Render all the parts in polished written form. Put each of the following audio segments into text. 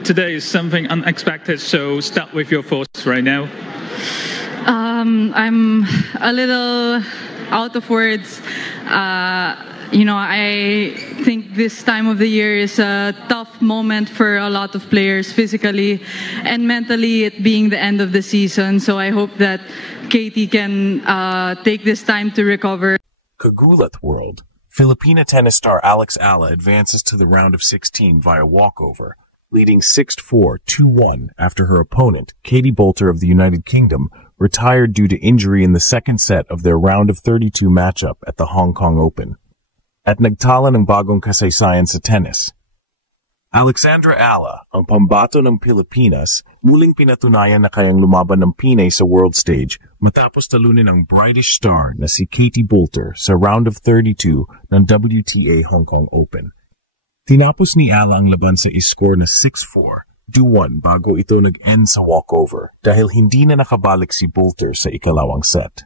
today is something unexpected, so start with your thoughts right now. I'm a little out of words. I think this time of the year is a tough moment for a lot of players, physically and mentally, it being the end of the season. So I hope that Katie can take this time to recover. Kagulat World. Filipina tennis star Alex Ala advances to the round of 16 via walkover, leading 6-4, 2-1 after her opponent, Katie Boulter of the United Kingdom, retired due to injury in the second set of their round of 32 matchup at the Hong Kong Open. At nagtala ng bagong kasaysayan sa tennis. Alexandra Ala, ang pambato ng Pilipinas, muling pinatunayan na kayang lumaban ng Pinay sa world stage matapos talunin ang British star na si Katie Boulter sa round of 32 ng WTA Hong Kong Open. Tinapos ni Ala ang laban sa score na 6-4, 2-1 bago ito nag-end sa walkover dahil hindi na nakabalik si Boulter sa ikalawang set.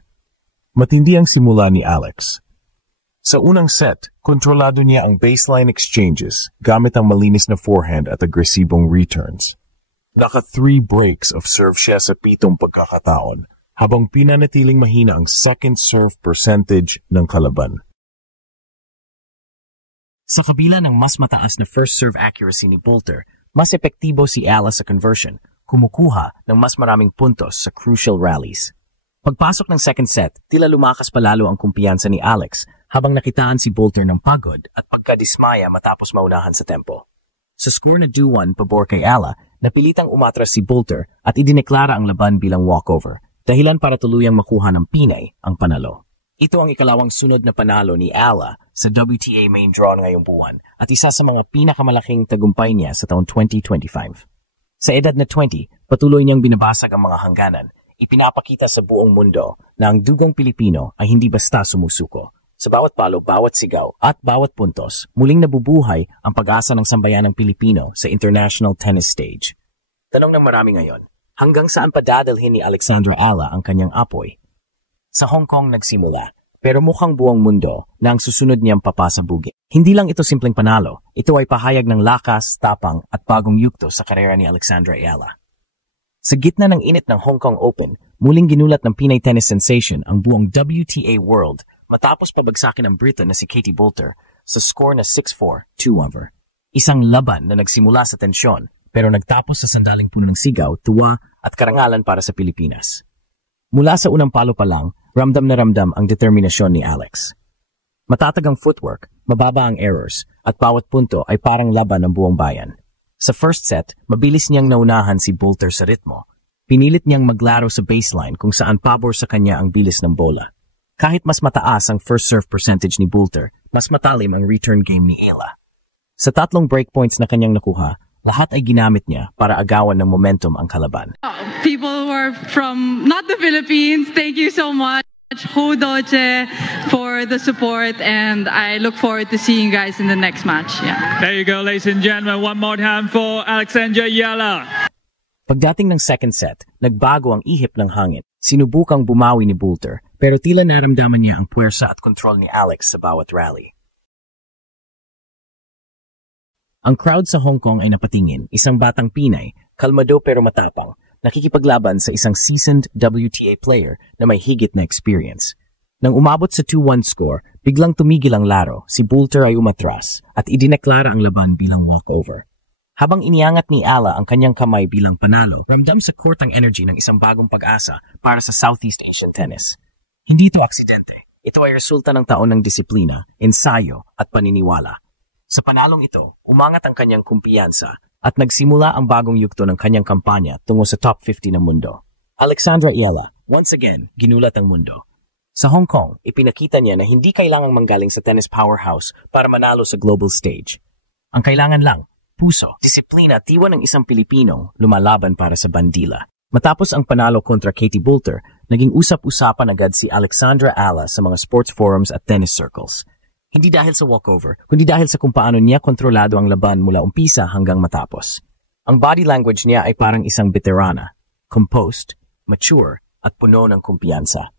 Matindi ang simula ni Alex. Sa unang set, kontrolado niya ang baseline exchanges gamit ang malinis na forehand at agresibong returns. Naka 3 breaks of serve siya sa 7 pagkakataon habang pinanatiling mahina ang second serve percentage ng kalaban. Sa kabila ng mas mataas na first serve accuracy ni Boulter, mas epektibo si Ala sa conversion, kumukuha ng mas maraming puntos sa crucial rallies. Pagpasok ng second set, tila lumakas palalo ang kumpiyansa ni Alex habang nakitaan si Boulter ng pagod at pagkadismaya matapos maunahan sa tempo. Sa score na 2-1 pabor kay Ala, napilitang umatras si Boulter at idineklara ang laban bilang walkover, dahilan para tuluyang makuha ng Pinay ang panalo. Ito ang ikalawang sunod na panalo ni Ala sa WTA main draw ngayong buwan at isa sa mga pinakamalaking tagumpay niya sa taong 2025. Sa edad na 20, patuloy niyang binabasag ang mga hangganan. Ipinapakita sa buong mundo na ang dugong Pilipino ay hindi basta sumusuko. Sa bawat palo, bawat sigaw, at bawat puntos, muling nabubuhay ang pag-asa ng sambayanang Pilipino sa international tennis stage. Tanong ng marami ngayon, hanggang saan pa dadalhin ni Alexandra Ala ang kanyang apoy? Sa Hong Kong nagsimula, pero mukhang buong mundo na ang susunod niyang papasabugin. Hindi lang ito simpleng panalo, ito ay pahayag ng lakas, tapang at bagong yugto sa karera ni Alexandra Ala. Sa gitna ng init ng Hong Kong Open, muling ginulat ng Pinay tennis sensation ang buong WTA World matapos pabagsakin ng Briton na si Katie Boulter sa score na 6-4, 2-1. Isang laban na nagsimula sa tensyon pero nagtapos sa sandaling puno ng sigaw, tuwa at karangalan para sa Pilipinas. Mula sa unang palo pa lang, ramdam na ramdam ang determinasyon ni Alex. Matatag ang footwork, mababa ang errors, at bawat punto ay parang laban ng buong bayan. Sa first set, mabilis niyang naunahan si Boulter sa ritmo. Pinilit niyang maglaro sa baseline kung saan pabor sa kanya ang bilis ng bola. Kahit mas mataas ang first serve percentage ni Boulter, mas matalim ang return game ni Ala. Sa 3 breakpoints na kanyang nakuha, lahat ay ginamit niya para agawan ng momentum ang kalaban. People who are from not the Philippines, thank you so much. Ho Doce for the support, and I look forward to seeing you guys in the next match. Yeah. There you go, ladies and gentlemen. One more time for Alexandra Ala. Pagdating ng second set, nagbago ang ihip ng hangin. Sinubukang bumawi ni Boulter, pero tila naramdaman niya ang puwersa at kontrol ni Alex sa bawat rally. Ang crowd sa Hong Kong ay napatingin, isang batang Pinay, kalmado pero matapang, nakikipaglaban sa isang seasoned WTA player na may higit na experience. Nang umabot sa 2-1 score, biglang tumigil ang laro, si Boulter ay umatras at idineklara ang laban bilang walkover. Habang iniangat ni Ala ang kanyang kamay bilang panalo, ramdam sa court ang energy ng isang bagong pag-asa para sa Southeast Asian tennis. Hindi ito aksidente. Ito ay resulta ng taon ng disiplina, ensayo at paniniwala. Sa panalong ito, umangat ang kanyang kumpiyansa at nagsimula ang bagong yugto ng kanyang kampanya tungo sa top 50 ng mundo. Alexandra Ala, once again, ginulat ang mundo. Sa Hong Kong, ipinakita niya na hindi kailangang manggaling sa tennis powerhouse para manalo sa global stage. Ang kailangan lang, puso, disiplina at diwa ng isang Pilipinong lumalaban para sa bandila. Matapos ang panalo kontra Katie Boulter, naging usap-usapan agad si Alexandra Ala sa mga sports forums at tennis circles. Hindi dahil sa walkover, kundi dahil sa kung paano niya kontrolado ang laban mula umpisa hanggang matapos. Ang body language niya ay parang isang veterana, composed, mature, at puno ng kumpiyansa.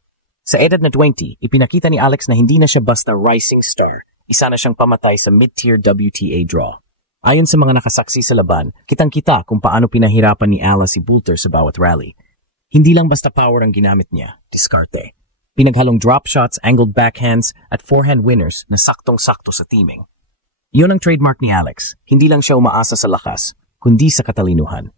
Sa edad na 20, ipinakita ni Alex na hindi na siya basta rising star. Isa na siyang pamatay sa mid-tier WTA draw. Ayon sa mga nakasaksi sa laban, kitang-kita kung paano pinahirapan ni Ala si Boulter sa bawat rally. Hindi lang basta power ang ginamit niya, diskarte. Pinaghalong drop shots, angled backhands, at forehand winners na saktong-sakto sa teaming. Iyon ang trademark ni Alex. Hindi lang siya umaasa sa lakas, kundi sa katalinuhan.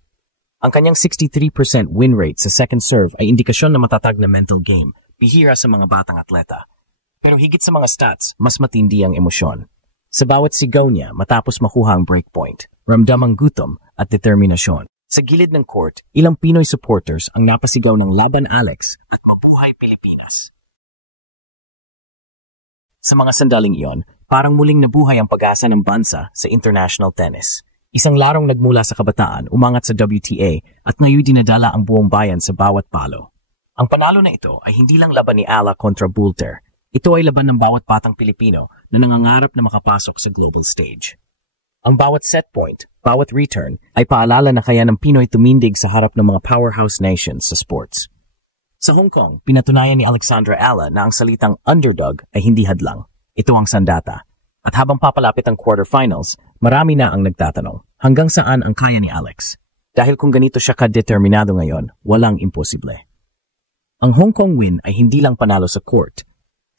Ang kanyang 63% win rate sa second serve ay indikasyon na matatag na mental game, bihira sa mga batang atleta. Pero higit sa mga stats, mas matindi ang emosyon. Sa bawat sigaw niya matapos makuha ang breakpoint, ramdam ang gutom at determinasyon. Sa gilid ng court, ilang Pinoy supporters ang napasigaw ng Laban Alex at Mabuhay Pilipinas. Sa mga sandaling iyon, parang muling nabuhay ang pag-asa ng bansa sa international tennis. Isang larong nagmula sa kabataan, umangat sa WTA at ngayon dinadala ang buong bayan sa bawat palo. Ang panalo na ito ay hindi lang laban ni Ala kontra Boulter. Ito ay laban ng bawat batang Pilipino na nangangarap na makapasok sa global stage. Ang bawat set point, bawat return, ay paalala na kaya ng Pinoy tumindig sa harap ng mga powerhouse nations sa sports. Sa Hong Kong, pinatunayan ni Alexandra Ala na ang salitang underdog ay hindi hadlang. Ito ang sandata. At habang papalapit ang quarterfinals, marami na ang nagtatanong, hanggang saan ang kaya ni Alex? Dahil kung ganito siya kadeterminado ngayon, walang imposible. Ang Hong Kong win ay hindi lang panalo sa court.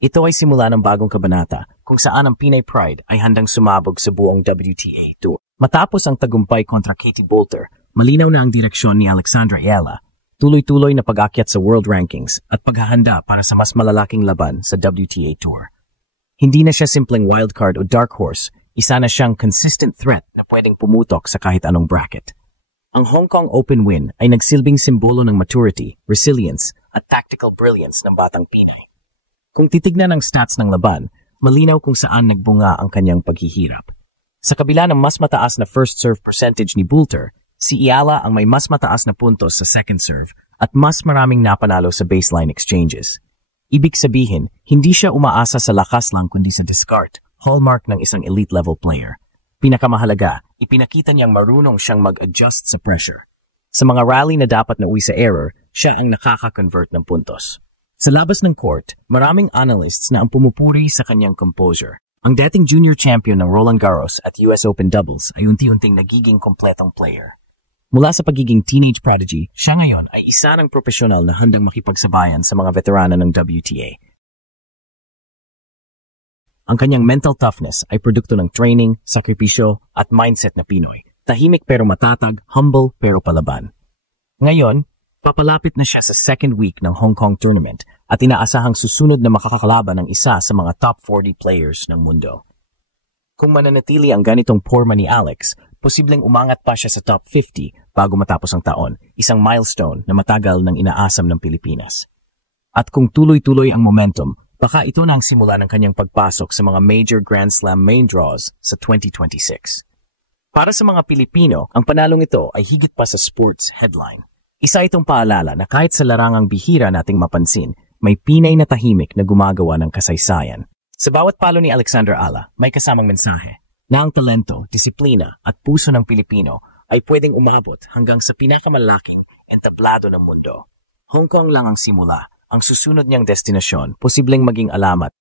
Ito ay simula ng bagong kabanata kung saan ang Pinay Pride ay handang sumabog sa buong WTA Tour. Matapos ang tagumpay kontra Katie Boulter, malinaw na ang direksyon ni Alexandra Ela, tuloy-tuloy na pag-akyat sa world rankings at paghahanda para sa mas malalaking laban sa WTA Tour. Hindi na siya simpleng wildcard o dark horse, isa na siyang consistent threat na pwedeng pumutok sa kahit anong bracket. Ang Hong Kong Open win ay nagsilbing simbolo ng maturity, resilience, at tactical brilliance ng batang Pinay. Kung titignan ang stats ng laban, malinaw kung saan nagbunga ang kanyang paghihirap. Sa kabila ng mas mataas na first serve percentage ni Boulter, si Iala ang may mas mataas na puntos sa second serve at mas maraming napanalo sa baseline exchanges. Ibig sabihin, hindi siya umaasa sa lakas lang kundi sa discard, hallmark ng isang elite-level player. Pinakamahalaga, ipinakita niyang marunong siyang mag-adjust sa pressure. Sa mga rally na dapat na uwi sa error, siya ang nakaka-convert ng puntos. Sa labas ng court, maraming analysts na ang pumupuri sa kanyang composure. Ang dating junior champion ng Roland Garros at US Open doubles ay unti-unting nagiging kompletong player. Mula sa pagiging teenage prodigy, siya ngayon ay isa ng profesional na handang makipagsabayan sa mga veterana ng WTA. Ang kanyang mental toughness ay produkto ng training, sakripisyo, at mindset na Pinoy. Tahimik pero matatag, humble pero palaban. Ngayon, papalapit na siya sa second week ng Hong Kong tournament at inaasahang susunod na makakalaban ng isa sa mga top 40 players ng mundo. Kung mananatili ang ganitong porma ni Alex, posibleng umangat pa siya sa top 50 bago matapos ang taon, isang milestone na matagal ng inaasam ng Pilipinas. At kung tuloy-tuloy ang momentum, baka ito na ang simula ng kanyang pagpasok sa mga major Grand Slam main draws sa 2026. Para sa mga Pilipino, ang panalong ito ay higit pa sa sports headline. Isa itong paalala na kahit sa larangang bihira nating mapansin, may Pinay na tahimik na gumagawa ng kasaysayan. Sa bawat palo ni Alexandra Ala, may kasamang mensahe na ang talento, disiplina at puso ng Pilipino ay pwedeng umabot hanggang sa pinakamalaking entablado ng mundo. Hong Kong lang ang simula. Ang susunod niyang destinasyon, posibleng maging alamat